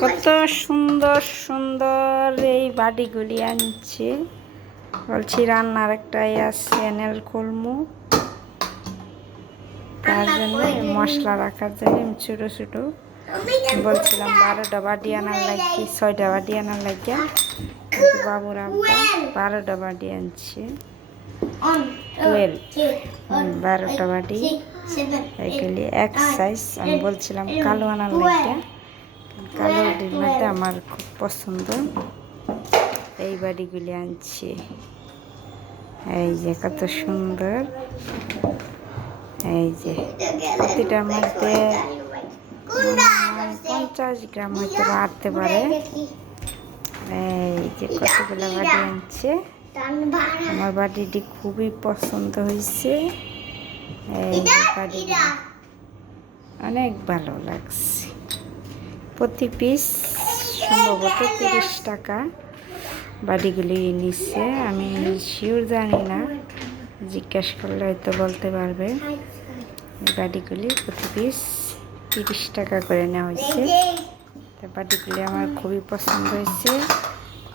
কত সুন্দর সুন্দর এই বাড়িগুলি আনছে। বলছি রান্নার একটা চ্যানেল খুলমু তার জন্য মশলা রাখার জন্য ছোটো ছোটো। বলছিলাম বারোটা বাটি আনার লাগি ছয়টা বাটি আনার লাগিয়া বাবুর আব্বা বারোটা বাটি আনছে। টুয়েলভ বারোটা বাটি। এগুলি এক সাইজ আমি বলছিলাম কালো আনার লাগিয়া কালো মধ্যে আমার খুব পছন্দ। এই বাড়িগুলি আনছি। এই যে কত সুন্দর। এই যে প্রতিটার মধ্যে পঞ্চাশ গ্রাম হয়তো বাড়তে পারে। এই যে কতগুলো বাটি আনছে। আমার বাটিটি খুবই পছন্দ হয়েছে। অনেক ভালো লাগছে। প্রতি পিস সম্ভবত তিরিশ টাকা। বাড়িগুলি নিচ্ছে আমি শিওর জানি না। জিজ্ঞেস করলে হয়তো বলতে পারবে। বাড়িগুলি প্রতি পিস তিরিশ টাকা করে নেওয়া হয়েছে। তো বাটিগুলি আমার খুবই পছন্দ হয়েছে।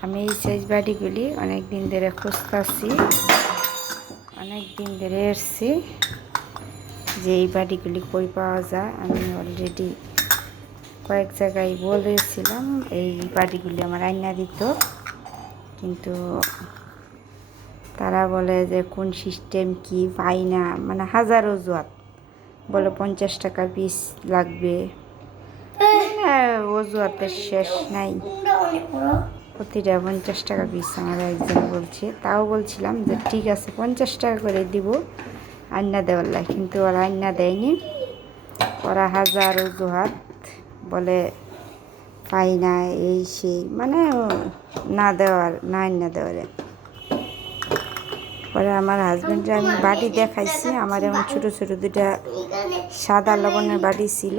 আমি এই সাইজ বাটিগুলি অনেক দিন ধরে খুঁজতেছি অনেক দিন ধরে এসছি যে এই বাটিগুলি কই পাওয়া যায়। আমি অলরেডি কয়েক জায়গায় বলেছিলাম এই বাটিগুলি আমার আইনা দিত। কিন্তু তারা বলে যে কোন সিস্টেম কি পাই না মানে হাজার অজুয়াত বলে পঞ্চাশ টাকা পিস লাগবে। হ্যাঁ অজুয়াতের শেষ নাই। প্রতিটা পঞ্চাশ টাকা পিস আমার একজন বলছে। তাও বলছিলাম যে, ঠিক আছে, পঞ্চাশ টাকা করে দিব আন্না দেওয়ার লাই। কিন্তু ওরা আন্না দেয়নি। ওরা হাজার অজুহাত বলে, পাই না, এই সেই। মানে না দেওয়ার, না আন্না দেওয়ারে। পরে আমার হাজব্যান্ডে আমি বাড়ি দেখাইছি। আমার এমন ছোটো ছোটো দুটা সাদা লবণের বাড়ি ছিল।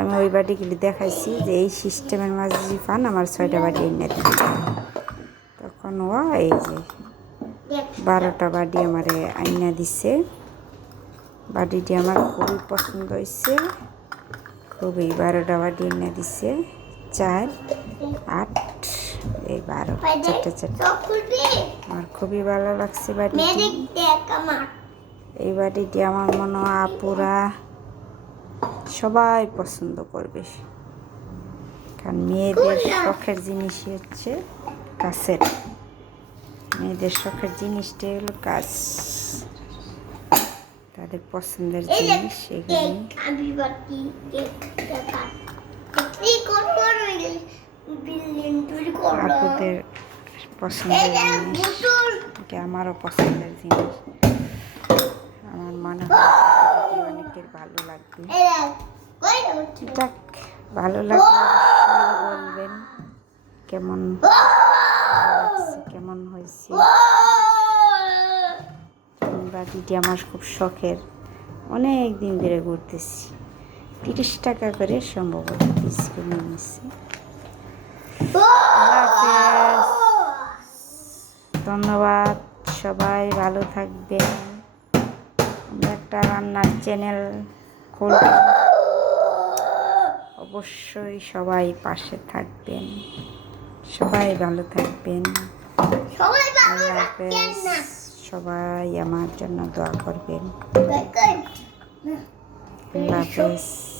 আমি ওই বাটিগুলি দেখাইছি যে এই সিস্টেমের মাঝে পান আমার ছয়টা বাটি এনে দিন তখন ও এই যে বারোটা বাটি আমারে আইনা দিছে। বাটিটি আমার খুবই পছন্দ হয়েছে খুবই বারোটা বাটি এনে দিছে। চার আট এই বারো চারটে চারটে। আমার খুবই ভালো লাগছে বাটিটি। এই বাটিটি আমার মনে হয় আপুরা সবাই পছন্দ করবে। কারণ মেয়েদের শখের জিনিসই হচ্ছে কাছের। মেয়েদের শখের জিনিসটাই হলো কাজ। তাদের পছন্দের জিনিস আপুদের পছন্দের জিনিস। এটা আমারও পছন্দের জিনিস। আমার মনে। হয় অনেকের ভালো লাগবে। যাক ভালো অবশ্যই বলবেন কেমন কেমন হয়েছে? বাটিটি আমার খুব শখের অনেক দিন ধরে ঘুরতেছি। তিরিশ টাকা করে সম্ভবত পিস কিনে নিচ্ছি ধন্যবাদ সবাই ভালো থাকবেন। একটা রান্নার চ্যানেল খুলব। অবশ্যই সবাই পাশে থাকবেন। সবাই ভালো থাকবেন। সবাই আমার জন্য দোয়া করবেন। আল্লাহ হাফেজ।